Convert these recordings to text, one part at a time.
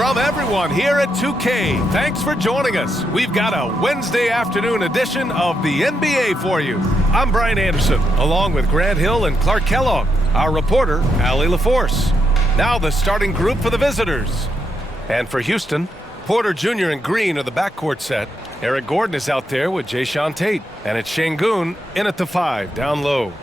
From everyone here at 2K, thanks for joining us. We've got a Wednesday afternoon edition of the NBA for you. I'm Brian Anderson, along with Grant Hill and Clark Kellogg. Our reporter, Allie LaForce. Now the starting group for the visitors. And for Houston, Porter Jr. and Green are the backcourt set. Eric Gordon is out there with Jayshawn Tate. And it's Şengün in at the 5, down low.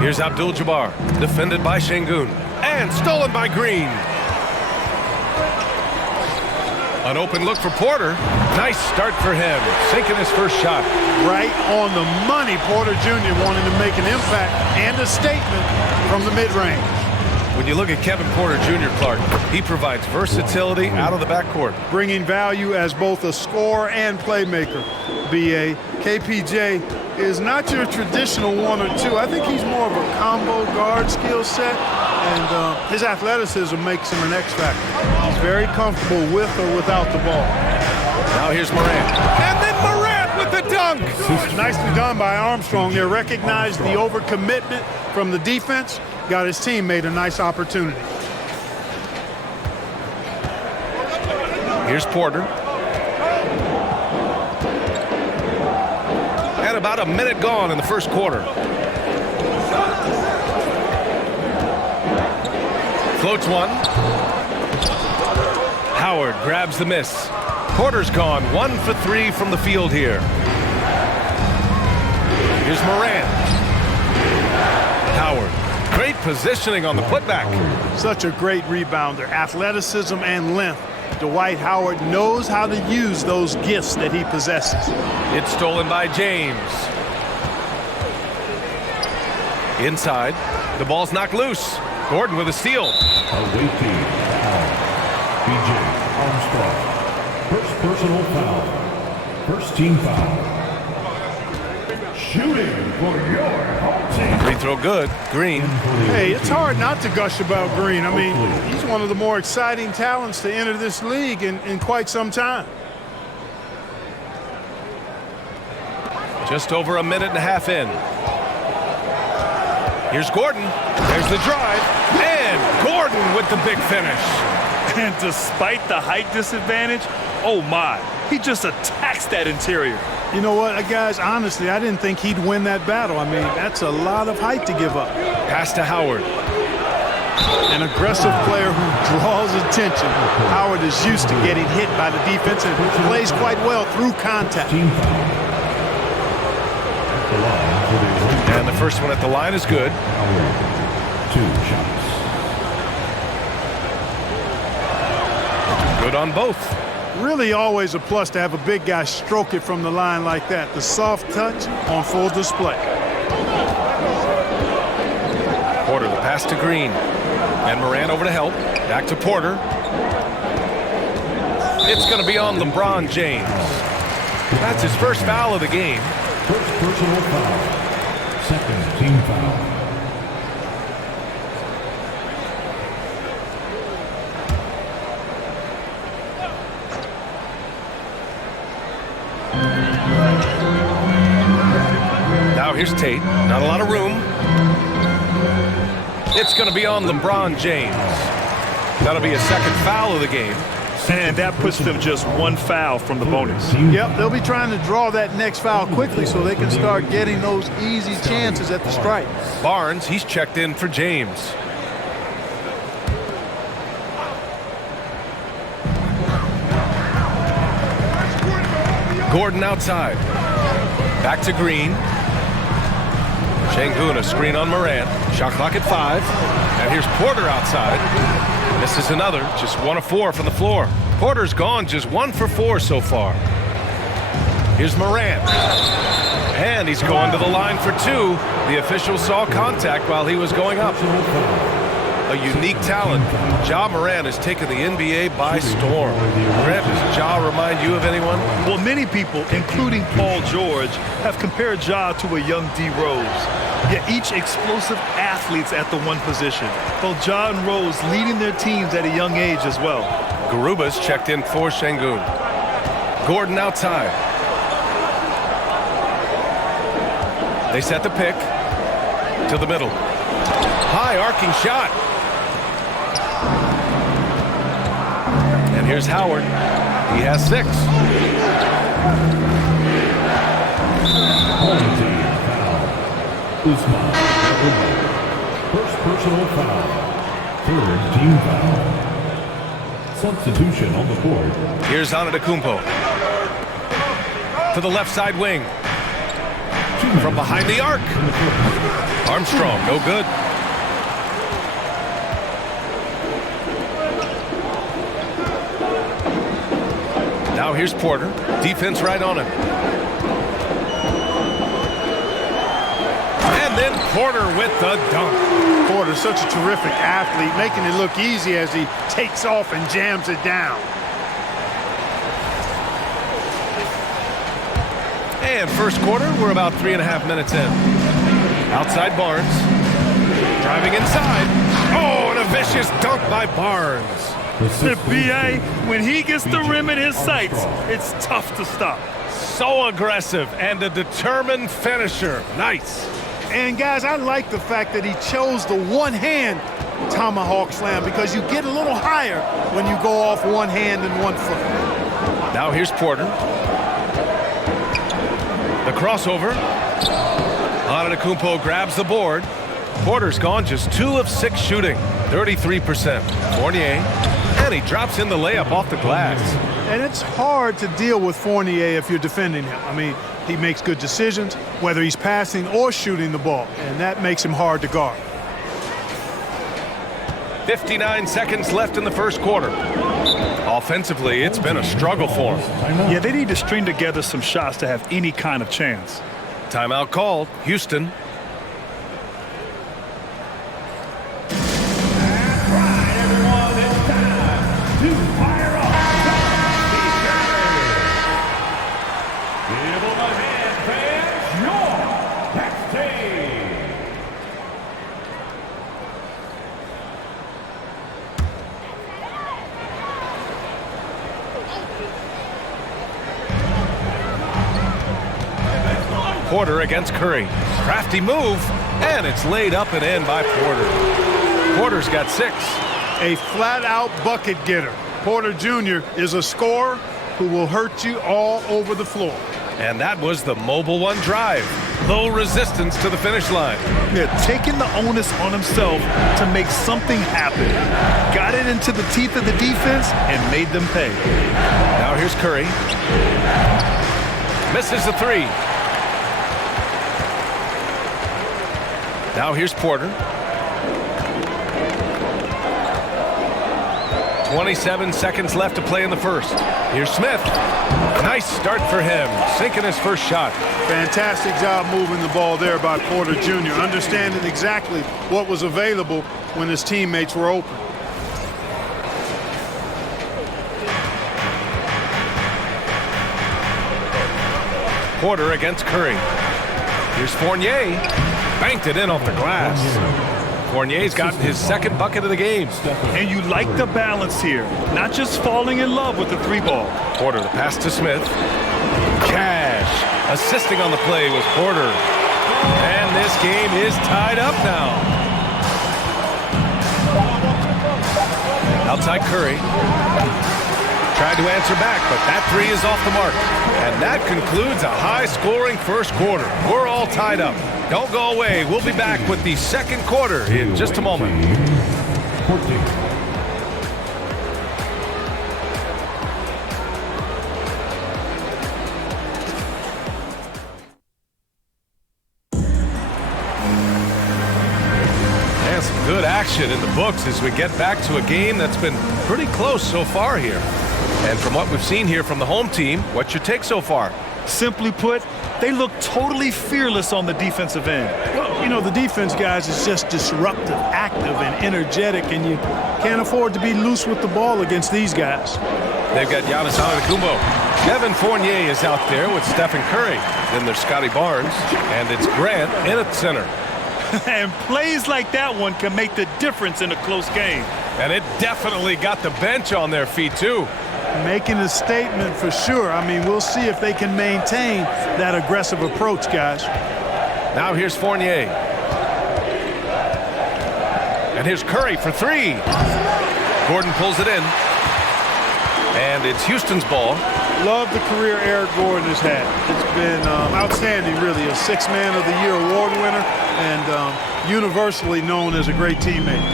Here's Abdul-Jabbar, defended by Şengün, and stolen by Green. An open look for Porter. Nice start for him, sinking his first shot. Right on the money. Porter Jr. wanting to make an impact and a statement from the mid-range. When you look at Kevin Porter Jr., Clark, he provides versatility out of the backcourt. Bringing value as both a scorer and playmaker. B.A. KPJ is not your traditional 1 or 2. I think he's more of a combo guard skill set, and his athleticism makes him an X factor. He's very comfortable with or without the ball. Now here's Morant. And then Morant with the dunk. Nicely done by Armstrong there. Recognized the overcommitment from the defense. Got his teammate a nice opportunity. Here's Porter. And about a minute gone in the first quarter. Floats one. Howard grabs the miss. Porter's gone 1 for 3 from the field here. Here's Morant. Howard. Great positioning on the putback. Such a great rebounder. Athleticism and length. Dwight Howard knows how to use those gifts that he possesses. It's stolen by James. Inside. The ball's knocked loose. Gordon with a steal. Awaiting foul. B.J. Armstrong. First personal foul. First team foul. Shooting for your home team. Free throw good. Green. Hey, it's hard not to gush about Green. I mean, he's one of the more exciting talents to enter this league in quite some time. Just over a minute and a half in. Here's Gordon. There's the drive. And Gordon with the big finish. And despite the height disadvantage, oh my, he just attacks that interior. You know what, guys, honestly, I didn't think he'd win that battle. I mean, that's a lot of height to give up. Pass to Howard. An aggressive player who draws attention. Howard is used to getting hit by the defense and plays quite well through contact. And the first one at the line is good. 2 shots. Good on both. Really always a plus to have a big guy stroke it from the line like that. The soft touch on full display. Porter, the pass to Green. And Morant over to help. Back to Porter. It's going to be on LeBron James. That's his first foul of the game. First personal foul. Second team foul. Now here's Tate. Not a lot of room. It's going to be on LeBron James. That'll be a second foul of the game. And that puts them just 1 foul from the bonus. Yep, they'll be trying to draw that next foul quickly so they can start getting those easy chances at the stripe. Barnes, he's checked in for James. Gordon outside. Back to Green. Şengün, a screen on Morant. Shot clock at 5. And here's Porter outside. This is another, just 1 of 4 from the floor. Porter's gone just 1 for 4 so far. Here's Morant. And he's going to the line for 2. The official saw contact while he was going up. a unique talent. Ja Morant has taken the NBA by storm. Grant, does Ja remind you of anyone? Well, many people, including Paul George, have compared Ja to a young D. Rose. Yet each explosive athletes at the one position. Both Ja and Rose leading their teams at a young age as well. Garuba's checked in for Şengün. Gordon outside. They set the pick to the middle. High arcing shot. And here's Howard. He has 6. First personal foul. Third team foul. Substitution on the board. Here's Antetokounmpo. To the left side wing. From behind the arc. Armstrong, no good. Now here's Porter. Defense right on him. And then Porter with the dunk. Porter's such a terrific athlete, making it look easy as he takes off and jams it down. And first quarter, we're about 3.5 minutes in. Outside Barnes. Driving inside. Oh, and a vicious dunk by Barnes. The BA, when he gets the rim in his sights, it's tough to stop. So aggressive and a determined finisher. Nice. And guys, I like the fact that he chose the one-hand tomahawk slam because you get a little higher when you go off one hand and one foot. Now here's Porter. The crossover. Antetokounmpo grabs the board. Porter's gone just 2 of 6 shooting, 33%. Fournier, and he drops in the layup off the glass. And it's hard to deal with Fournier if you're defending him. I mean, he makes good decisions, whether he's passing or shooting the ball, and that makes him hard to guard. 59 seconds left in the first quarter. Offensively, it's been a struggle for him. Yeah, they need to string together some shots to have any kind of chance. Timeout called. Houston. Porter against Curry. Crafty move, and it's laid up and in by Porter. Porter's got 6. A flat-out bucket getter. Porter Jr. is a scorer who will hurt you all over the floor. And that was the Mobile One drive. Low resistance to the finish line. Yeah, taking the onus on himself to make something happen. Got it into the teeth of the defense and made them pay. Now here's Curry. Misses the 3. Now here's Porter. 27 seconds left to play in the first. Here's Smith. Nice start for him, sinking his first shot. Fantastic job moving the ball there by Porter Jr., understanding exactly what was available when his teammates were open. Porter against Curry. Here's Fournier. Banked it in off the glass. Fournier's gotten his second bucket of the game. And you like the balance here. Not just falling in love with the 3-ball. Porter, the pass to Smith. Cash. Assisting on the play was Porter. And this game is tied up now. Outside Curry. Tried to answer back, but that 3 is off the mark. And that concludes a high-scoring first quarter. We're all tied up. Don't go away. We'll be back with the second quarter in just a moment. 14. And some good action in the books as we get back to a game that's been pretty close so far here. And from what we've seen here from the home team, what's your take so far? Simply put, they look totally fearless on the defensive end. You know, the defense, guys, is just disruptive, active, and energetic, and you can't afford to be loose with the ball against these guys. They've got Giannis Antetokounmpo. Devin Fournier is out there with Stephen Curry. Then there's Scotty Barnes, and it's Grant in at center. And plays like that one can make the difference in a close game. And it definitely got the bench on their feet, too. Making a statement for sure. I mean, we'll see if they can maintain that aggressive approach, guys. Now here's Fournier. And here's Curry for three. Gordon pulls it in. And it's Houston's ball. Love the career Eric Gordon has had. It's been outstanding, really. A Sixth Man of the Year award winner and universally known as a great teammate.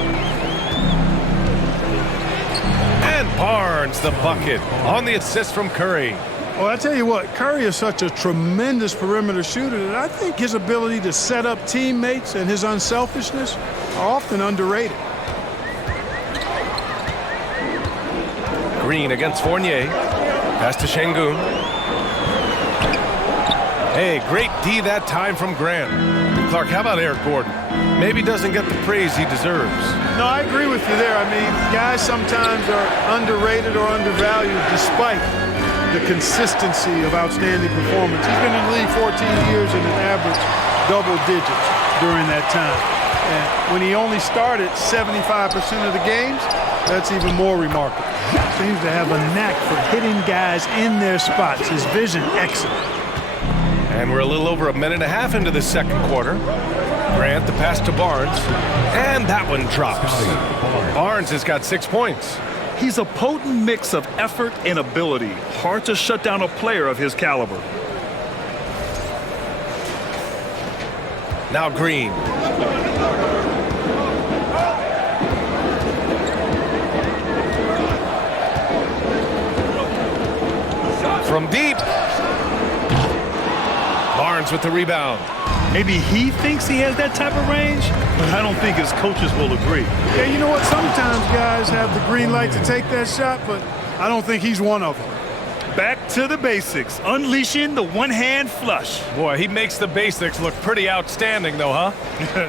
And Barnes, the bucket, on the assist from Curry. Well, I tell you what, Curry is such a tremendous perimeter shooter that I think his ability to set up teammates and his unselfishness are often underrated. Green against Fournier. Pass to Şengün. Hey, great D that time from Grant. Clark, how about Eric Gordon? Maybe doesn't get the praise he deserves. No, I agree with you there. I mean, guys sometimes are underrated or undervalued despite the consistency of outstanding performance. He's been in the league 14 years and an average double digits during that time. And when he only started 75% of the games, that's even more remarkable. Seems to have a knack for hitting guys in their spots. His vision, excellent. And we're a little over a minute and a half into the second quarter. Grant, the pass to Barnes. And that one drops. Barnes has got 6 points. He's a potent mix of effort and ability. Hard to shut down a player of his caliber. Now Green. From deep. Barnes with the rebound. Maybe he thinks he has that type of range, but I don't think his coaches will agree. Yeah, you know what? Sometimes guys have the green light to take that shot, but I don't think he's one of them. Back to the basics, unleashing the one-hand flush. Boy, he makes the basics look pretty outstanding, though, huh?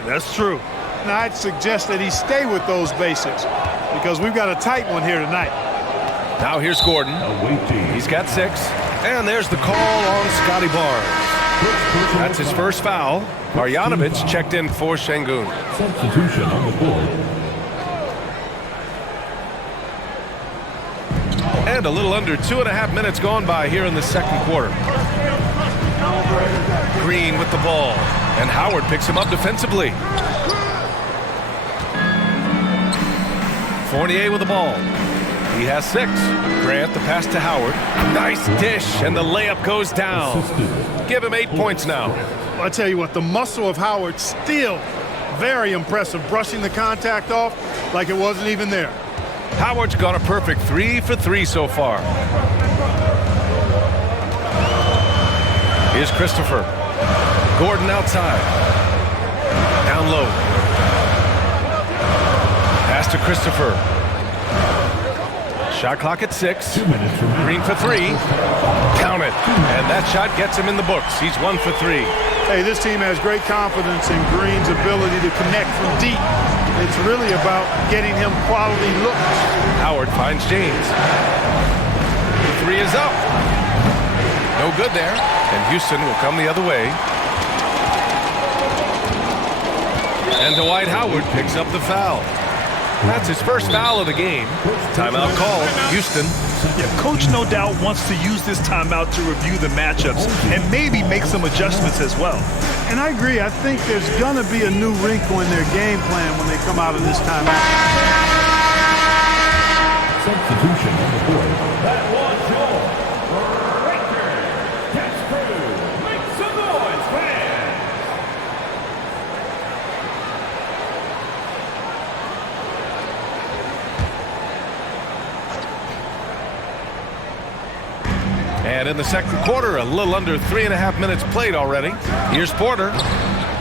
That's true. Now, I'd suggest that he stay with those basics because we've got a tight one here tonight. Now here's Gordon. He's got 6. And there's the call on Scotty Barnes. That's his first foul. Marjanovic checked in for Şengün. Substitution on the board. And a little under 2.5 minutes gone by here in the second quarter. Green with the ball. And Howard picks him up defensively. Fournier with the ball. He has 6. Grant, the pass to Howard. Nice dish, and the layup goes down. Give him 8 points now. Well, I tell you what, the muscle of Howard still very impressive, brushing the contact off like it wasn't even there. Howard's got a perfect 3 for 3 so far. Here's Christopher. Gordon outside. Down low. Pass to Christopher. Shot clock at 6. Green for 3. Count it. And that shot gets him in the books. He's 1 for 3. Hey, this team has great confidence in Green's ability to connect from deep. It's really about getting him quality looks. Howard finds James. The 3 is up. No good there. And Houston will come the other way. And Dwight Howard picks up the foul. That's his first foul of the game. Timeout call, Houston. Yeah, coach no doubt wants to use this timeout to review the matchups and maybe make some adjustments as well. And I agree. I think there's going to be a new wrinkle in their game plan when they come out of this timeout. Substitution on the board. That was your breaker. Catch crew. Make some noise, fans. And in the second quarter, a little under 3.5 minutes played already. Here's Porter,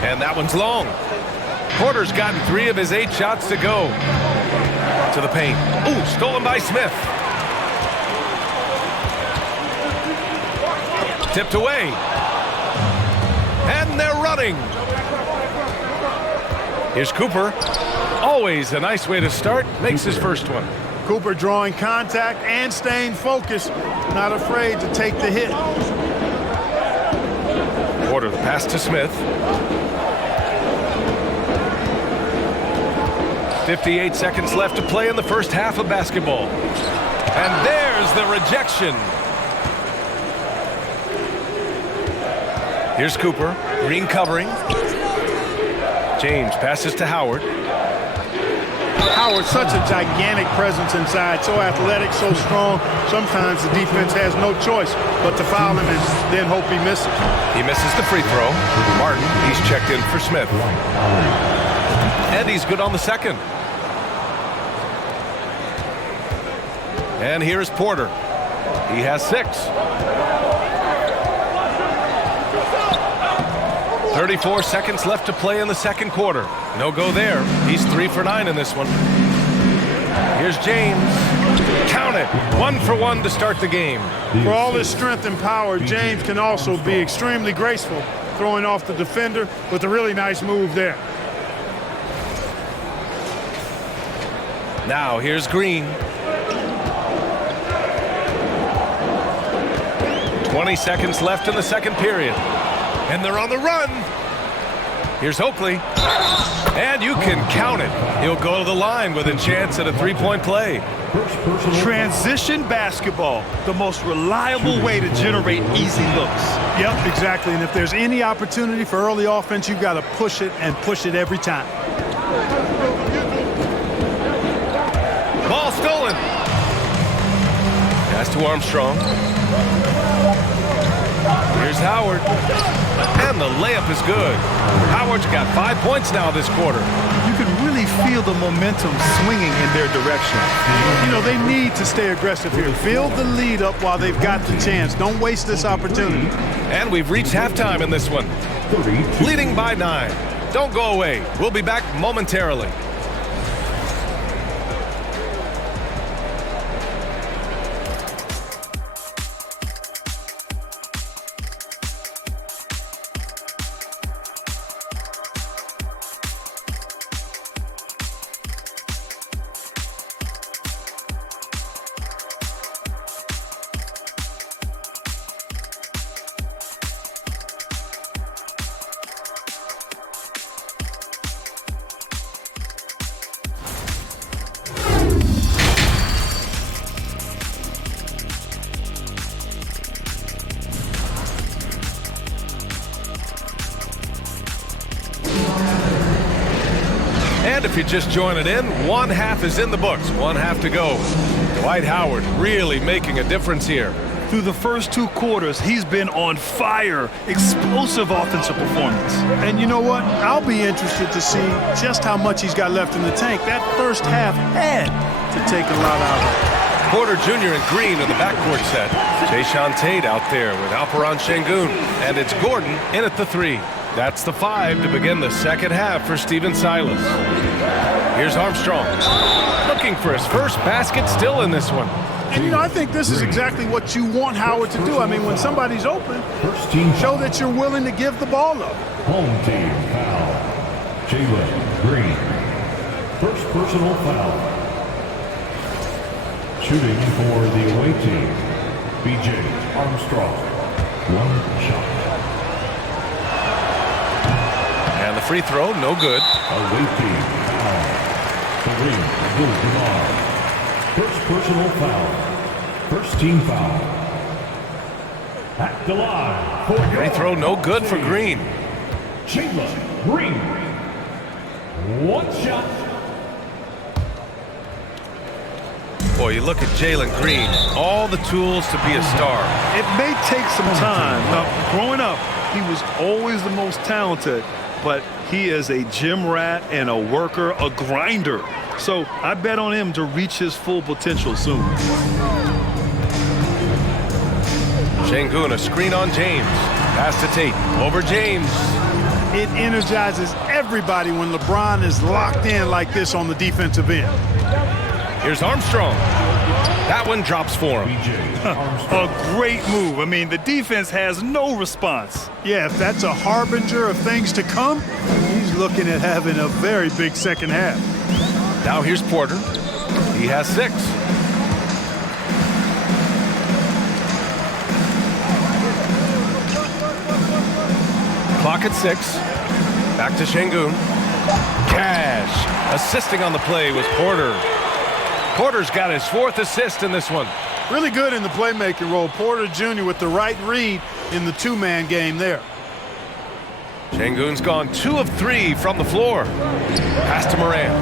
and that one's long. Porter's gotten 3 of his 8 shots to go. To the paint. Ooh, stolen by Smith. Tipped away. And they're running. Here's Cooper. Always a nice way to start. Makes his first one. Cooper drawing contact and staying focused. Not afraid to take the hit. Porter the pass to Smith. 58 seconds left to play in the first half of basketball. And there's the rejection. Here's Cooper. Green covering. James passes to Howard. Howard, such a gigantic presence inside, so athletic, so strong. Sometimes the defense has no choice but to foul him and then hope he misses. He misses the free throw. Martin, he's checked in for Smith. And he's good on the second. And here's Porter. He has 6. 34 seconds left to play in the second quarter. No go there. He's 3 for 9 in this one. Here's James. Count it. 1 for 1 to start the game. For all his strength and power, James can also be extremely graceful, throwing off the defender with a really nice move there. Now here's Green. 20 seconds left in the second period. And they're on the run. Here's Oakley. And you can count it. He'll go to the line with a chance at a three-point play. Transition basketball, the most reliable way to generate easy looks. Yep, exactly. And if there's any opportunity for early offense, you've got to push it and push it every time. Ball stolen. Pass to Armstrong. Here's Howard. And the layup is good. Howard's got 5 points now this quarter. You can really feel the momentum swinging in their direction. You know, they need to stay aggressive here. Build the lead up while they've got the chance. Don't waste this opportunity. And we've reached halftime in this one. Leading by 9. Don't go away. We'll be back momentarily. And if you're just joining in, one half is in the books, one half to go. Dwight Howard really making a difference here. Through the first 2 quarters, he's been on fire. Explosive offensive performance. And you know what? I'll be interested to see just how much he's got left in the tank. That first half had to take a lot out of it. Porter Jr. and Green in the backcourt set. Jayshawn Tate out there with Alperon Şengün. And it's Gordon in at the 3. That's the 5 to begin the second half for Stephen Silas. Here's Armstrong. Looking for his first basket still in this one. And, you know, I think this is exactly what you want Howard to do. I mean, when somebody's open, show that you're willing to give the ball up. Home team foul. Jalen Green. First personal foul. Shooting for the away team, B.J. Armstrong. 1 shot. And the free throw, no good. Away team foul. Kareem Abdul-Jabbar. First personal foul. First team foul. At the line. Free throw, no good for Green. Jalen Green. 1 shot. Boy, you look at Jalen Green, all the tools to be a star. It may take some time. Now, growing up, he was always the most talented, but he is a gym rat and a worker, a grinder. So I bet on him to reach his full potential soon. Şengün, a screen on James. Pass to Tate. Over James. It energizes everybody when LeBron is locked in like this on the defensive end. Here's Armstrong. That one drops for him. A great move. I mean, the defense has no response. Yeah, if that's a harbinger of things to come, he's looking at having a very big second half. Now here's Porter. He has 6. Clock at 6. Back to Şengün. Cash. Assisting on the play was Porter. Porter's got his 4th assist in this one. Really good in the playmaking role. Porter Jr. with the right read in the 2-man game there. Şengün's gone 2 of 3 from the floor. Pass to Morant.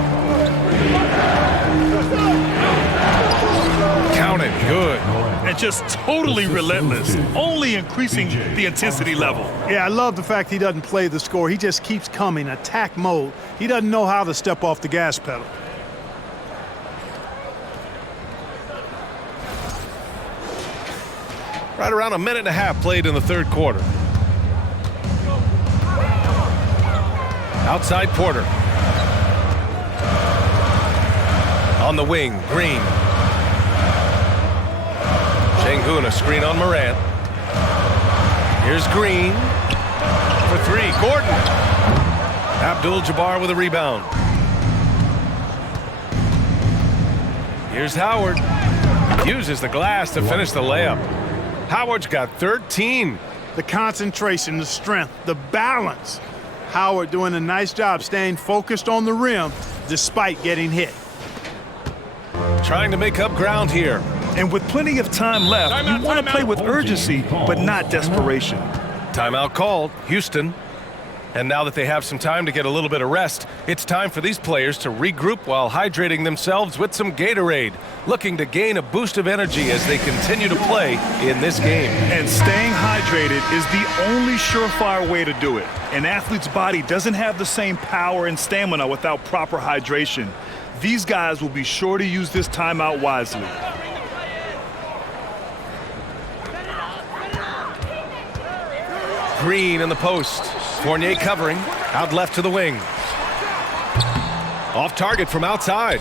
Counted. Good. And just totally relentless, only increasing the intensity level. Yeah, I love the fact he doesn't play the score. He just keeps coming, attack mode. He doesn't know how to step off the gas pedal. Right around a minute and a half played in the 3rd quarter. Outside Porter. On the wing, Green. Şengün, a screen on Morant. Here's Green for 3. Gordon. Abdul-Jabbar with a rebound. Here's Howard. Uses the glass to finish the layup. Howard's got 13. The concentration, the strength, the balance. Howard doing a nice job staying focused on the rim despite getting hit. Trying to make up ground here. And with plenty of time left, you want to play with urgency, but not desperation. Timeout called, Houston. And now that they have some time to get a little bit of rest, it's time for these players to regroup while hydrating themselves with some Gatorade, looking to gain a boost of energy as they continue to play in this game. And staying hydrated is the only surefire way to do it. An athlete's body doesn't have the same power and stamina without proper hydration. These guys will be sure to use this timeout wisely. Green in the post. Fournier covering. Out left to the wing. Off target from outside.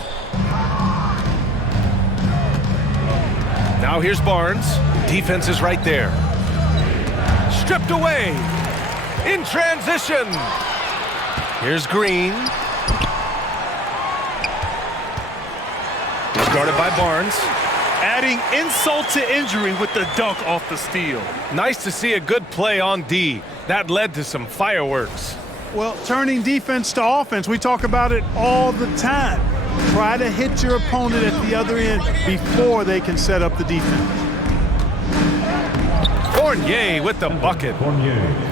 Now here's Barnes. Defense is right there. Stripped away. In transition. Here's Green. Guarded by Barnes. Adding insult to injury with the dunk off the steal. Nice to see a good play on D. That led to some fireworks. Well, turning defense to offense, we talk about it all the time. Try to hit your opponent at the other end before they can set up the defense. Fournier with the bucket.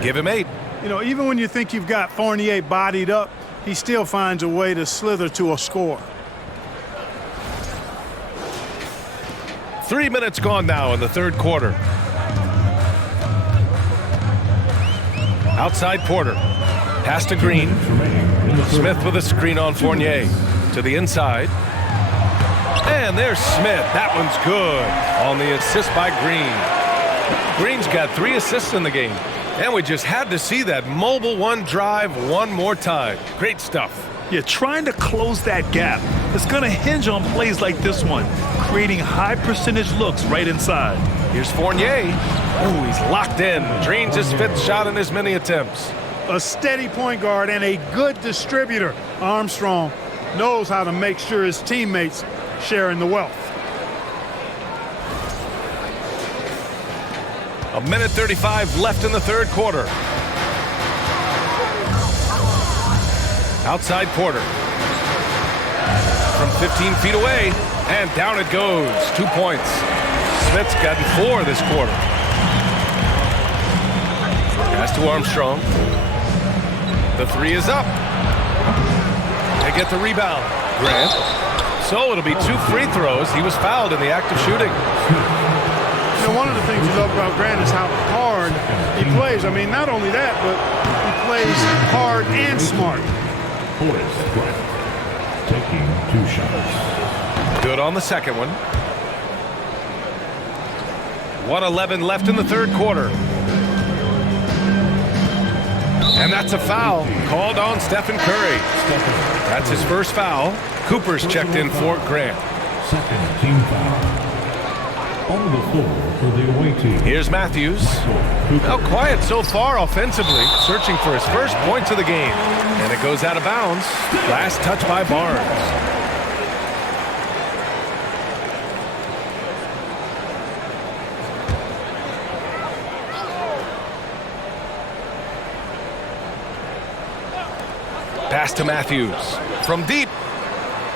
Give him 8. You know, even when you think you've got Fournier bodied up, he still finds a way to slither to a score. 3 minutes gone now in the 3rd quarter. Outside Porter. Pass to Green. Smith with a screen on Fournier. To the inside. And there's Smith. That one's good on the assist by Green. Green's got 3 assists in the game. And we just had to see that mobile one drive one more time. Great stuff. You're trying to close that gap. It's going to hinge on plays like this one, creating high percentage looks right inside. Here's Fournier. Ooh, he's locked in. Drains his 5th shot in as many attempts. A steady point guard and a good distributor. Armstrong knows how to make sure his teammates share in the wealth. A minute 35 left in the 3rd quarter. Outside Porter. From 15 feet away, and down it goes. 2 points. Smith's gotten 4 this quarter. Pass to Armstrong. The 3 is up. They get the rebound. Grant. So it'll be 2 free throws. He was fouled in the act of shooting. You know, one of the things you love about Grant is how hard he plays. I mean, not only that, but he plays hard and smart. Taking 2 shots. Good on the second one. 1:11 left in the 3rd quarter. And that's a foul called on Stephen Curry. That's his first foul. Cooper's checked in for Grant. Second team foul. On the floor for the away team. Here's Matthews. Now quiet so far offensively, searching for his first points of the game. And it goes out of bounds. Last touch by Barnes. Pass to Matthews. From deep.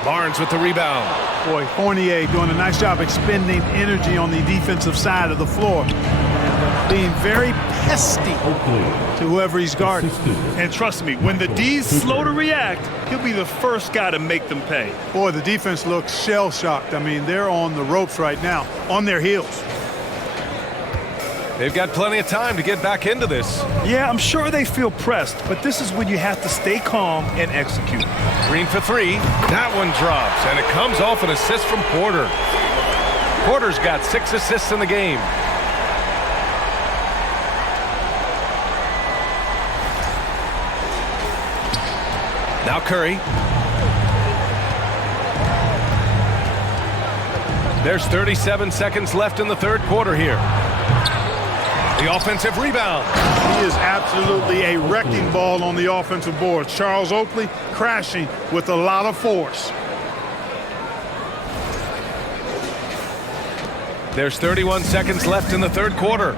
Barnes with the rebound. Boy, Fournier doing a nice job expending energy on the defensive side of the floor. And being very pesky to whoever he's guarding. And trust me, when the D's slow to react, he'll be the first guy to make them pay. Boy, the defense looks shell-shocked. I mean, they're on the ropes right now, on their heels. They've got plenty of time to get back into this. Yeah, I'm sure they feel pressed, but this is when you have to stay calm and execute. Green for three. That one drops, and it comes off an assist from Porter. Porter's got 6 assists in the game. Now Curry. There's 37 seconds left in the third quarter here. The offensive rebound. He is absolutely a wrecking ball on the offensive board. Charles Oakley crashing with a lot of force. There's 31 seconds left in the third quarter.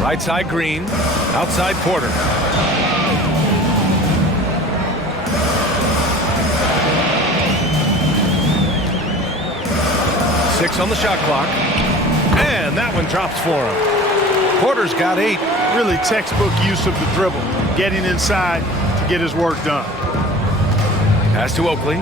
Right side Green, outside Porter. Six on the shot clock. And that one drops for him. Porter's got 8. Really textbook use of the dribble. Getting inside to get his work done. Pass to Oakley.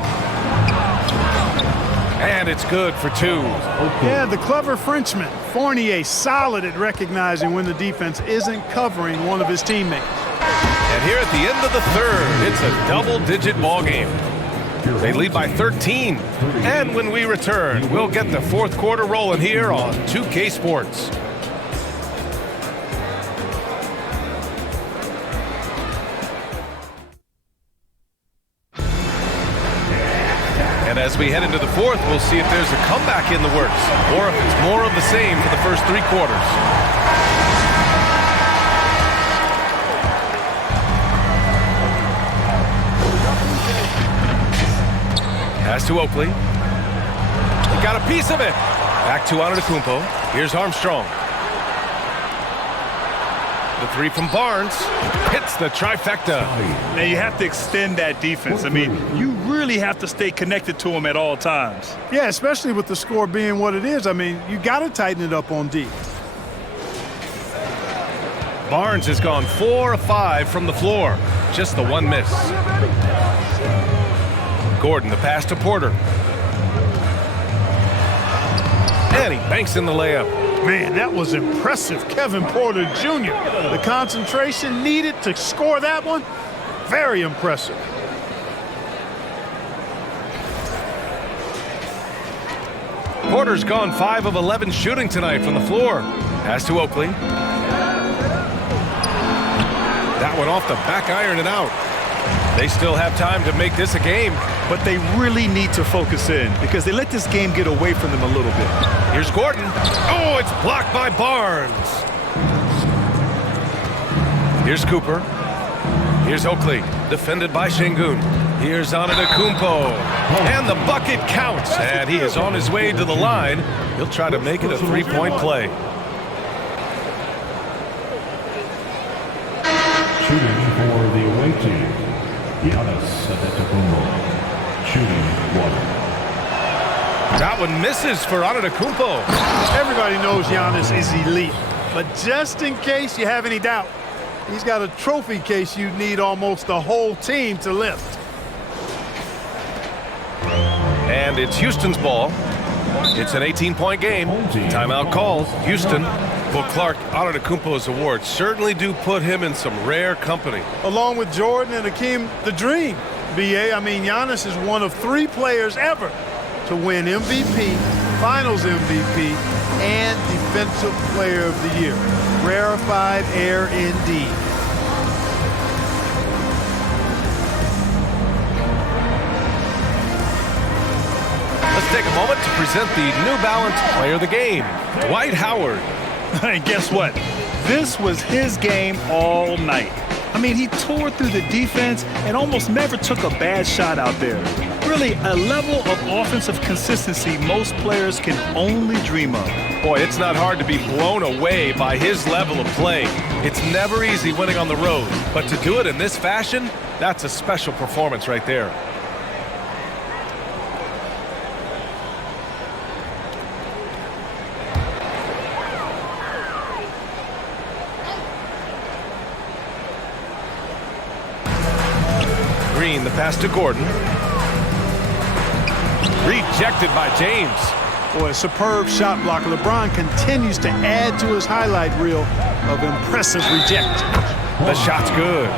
And it's good for 2. Yeah, the clever Frenchman. Fournier solid at recognizing when the defense isn't covering one of his teammates. And here at the end of the third, it's a double-digit ball game. They lead by 13. And when we return, we'll get the fourth quarter rolling here on 2K Sports. And as we head into the fourth, we'll see if there's a comeback in the works or if it's more of the same for the first 3 quarters. Pass to Oakley. He got a piece of it. Back to Antetokounmpo. Here's Armstrong. The 3 from Barnes hits the trifecta. Now you have to extend that defense. I mean, you really have to stay connected to him at all times. Yeah, especially with the score being what it is. I mean, you got to tighten it up on D. Barnes has gone 4 of 5 from the floor. Just the 1 miss. Gordon, the pass to Porter. And he banks in the layup. Man, that was impressive. Kevin Porter Jr. The concentration needed to score that one, very impressive. Porter's gone 5 of 11 shooting tonight from the floor. Pass to Oakley. That one off the back iron and out. They still have time to make this a game. But they really need to focus in because they let this game get away from them a little bit. Here's Gordon. Oh, it's blocked by Barnes. Here's Cooper. Here's Oakley, defended by Şengün. Here's Antetokounmpo. And the bucket counts. And he is on his way to the line. He'll try to make it a 3-point play. Shooting for the away team. Antetokounmpo. Shooting 1. That one misses for Antetokounmpo. Everybody knows Giannis is elite, but just in case you have any doubt, he's got a trophy case you need almost the whole team to lift. And it's Houston's ball. It's an 18-point game. Timeout called. Houston. Well, Clark, Antetokounmpo's awards certainly do put him in some rare company. Along with Jordan and Hakeem, the dream. BA, I mean, Giannis is one of 3 players ever to win MVP, Finals MVP, and Defensive Player of the Year. Rarefied air indeed. Let's take a moment to present the New Balance Player of the Game, Dwight Howard. And guess what? This was his game all night. I mean, he tore through the defense and almost never took a bad shot out there. Really, a level of offensive consistency most players can only dream of. Boy, it's not hard to be blown away by his level of play. It's never easy winning on the road, but to do it in this fashion, that's a special performance right there. Green, the pass to Gordon. Rejected by James. Boy, a superb shot blocker. LeBron continues to add to his highlight reel of impressive rejections. The shot's good.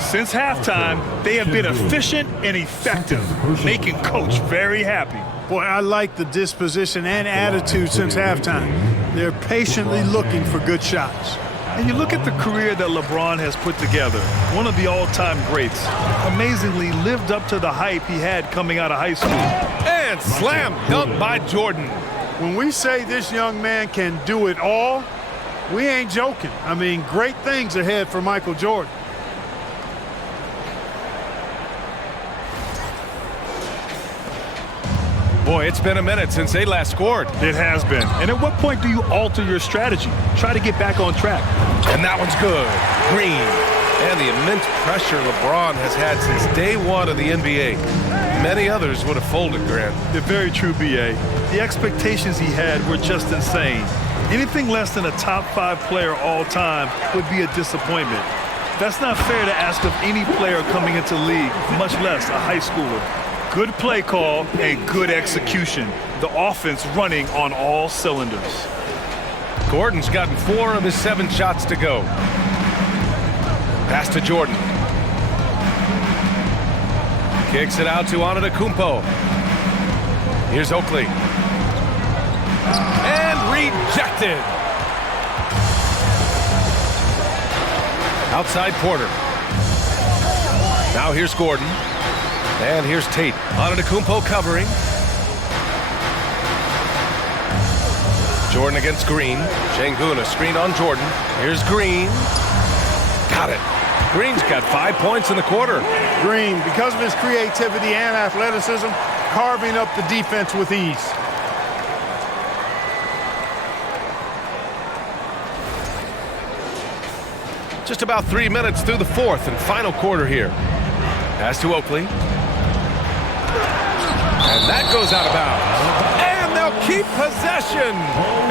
Since halftime, they have been efficient and effective, making Coach very happy. Boy, I like the disposition and attitude since halftime. They're patiently looking for good shots. And you look at the career that LeBron has put together, one of the all-time greats. Amazingly lived up to the hype he had coming out of high school. And slam dunk by Jordan. When we say this young man can do it all, we ain't joking. I mean, great things ahead for Michael Jordan. Boy, it's been a minute since they last scored. It has been. And at what point do you alter your strategy? Try to get back on track. And that one's good. Green. And the immense pressure LeBron has had since day one of the NBA. Many others would have folded, Grant. They're very true, B.A. The expectations he had were just insane. Anything less than a top 5 player all time would be a disappointment. That's not fair to ask of any player coming into the league, much less a high schooler. Good play call and good execution. The offense running on all cylinders. Gordon's gotten 4 of his 7 shots to go. Pass to Jordan. Kicks it out to Antetokounmpo. Here's Oakley. And rejected. Outside Porter. Now here's Gordon. And here's Tate. Antetokounmpo covering. Jordan against Green. Şengün, a screen on Jordan. Here's Green. Got it. Green's got 5 points in the quarter. Green, because of his creativity and athleticism, carving up the defense with ease. Just about 3 minutes through the fourth and final quarter here. Pass to Oakley. And that goes out of bounds. And they'll keep possession.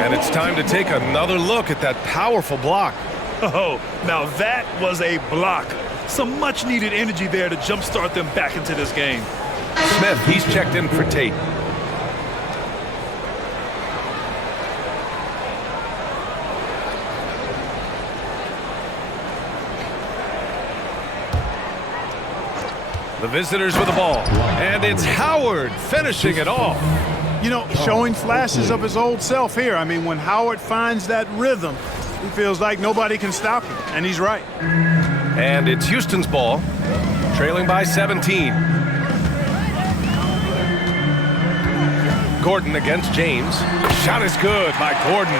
And it's time to take another look at that powerful block. Oh, now that was a block. Some much-needed energy there to jumpstart them back into this game. Smith, he's checked in for Tate. The visitors with the ball. And it's Howard finishing it off. You know, showing flashes of his old self here. I mean, when Howard finds that rhythm, he feels like nobody can stop him, and he's right. And it's Houston's ball, trailing by 17. Gordon against James. Shot is good by Gordon.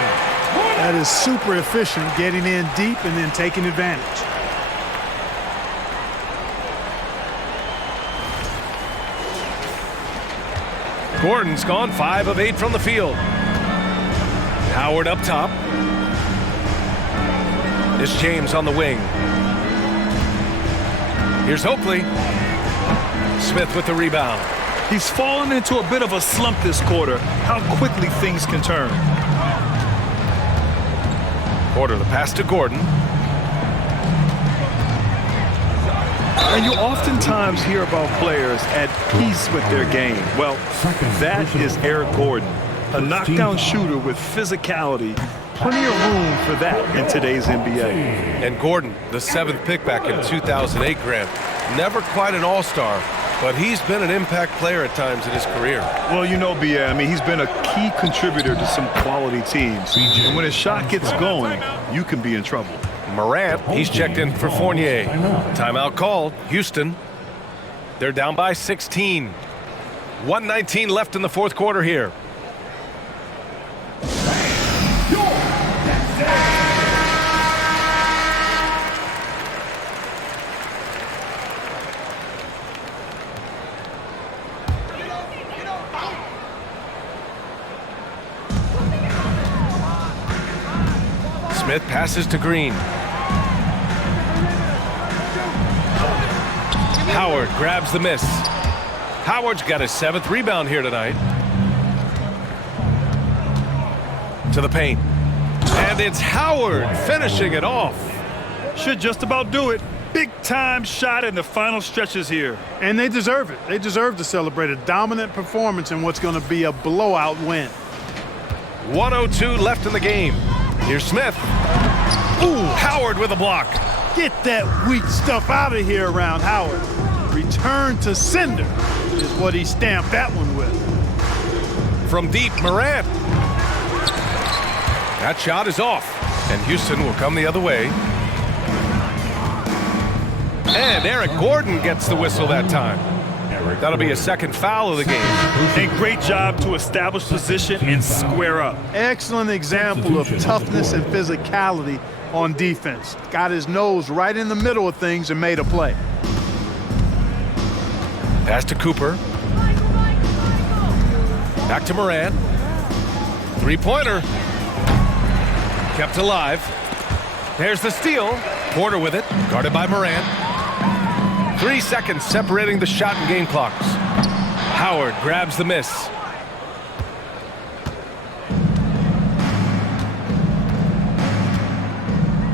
That is super efficient, getting in deep and then taking advantage. Gordon's gone 5 of 8 from the field. Howard up top. It's James on the wing. Here's Oakley. Smith with the rebound. He's fallen into a bit of a slump this quarter. How quickly things can turn. Porter, the pass to Gordon. And you oftentimes hear about players at peace with their game. Well, that is Eric Gordon, a knockdown shooter with physicality. Plenty of room for that in today's NBA. And Gordon, the 7th pick back in 2008, Grant. Never quite an all-star, but he's been an impact player at times in his career. Well, you know, B.A., I mean, he's been a key contributor to some quality teams. And when his shot gets going, you can be in trouble. Morant, he's checked in for Fournier. Timeout called. Houston. They're down by 16. 1:19 left in the fourth quarter here. Smith passes to Green. Howard grabs the miss. Howard's got his 7th rebound here tonight. To the paint. And it's Howard finishing it off. Should just about do it. Big time shot in the final stretches here. And they deserve it. They deserve to celebrate a dominant performance in what's going to be a blowout win. 1:02 left in the game. Here's Smith. Ooh, Howard with a block. Get that weak stuff out of here around Howard. Return to sender is what he stamped that one with. From deep, Morant. That shot is off, and Houston will come the other way. And Eric Gordon gets the whistle that time. That'll be a 2nd foul of the game. A great job to establish position and square up. Excellent example of toughness and physicality on defense. Got his nose right in the middle of things and made a play. Pass to Cooper. Back to Morant. 3-pointer. Kept alive. There's the steal. Porter with it. Guarded by Morant. 3 seconds separating the shot and game clocks. Howard grabs the miss.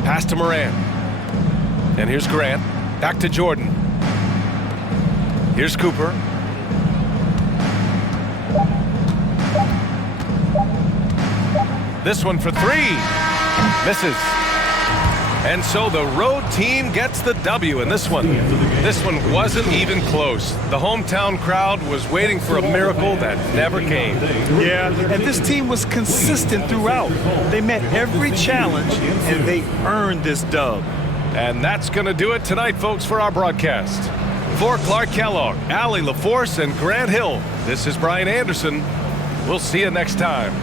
Pass to Morant. And here's Grant. Back to Jordan. Here's Cooper. This one for 3. Misses. And so the road team gets the W in this one. This one wasn't even close. The hometown crowd was waiting for a miracle that never came. Yeah, and this team was consistent throughout. They met every challenge, and they earned this dub. And that's going to do it tonight, folks, for our broadcast. For Clark Kellogg, Allie LaForce, and Grant Hill, this is Brian Anderson. We'll see you next time.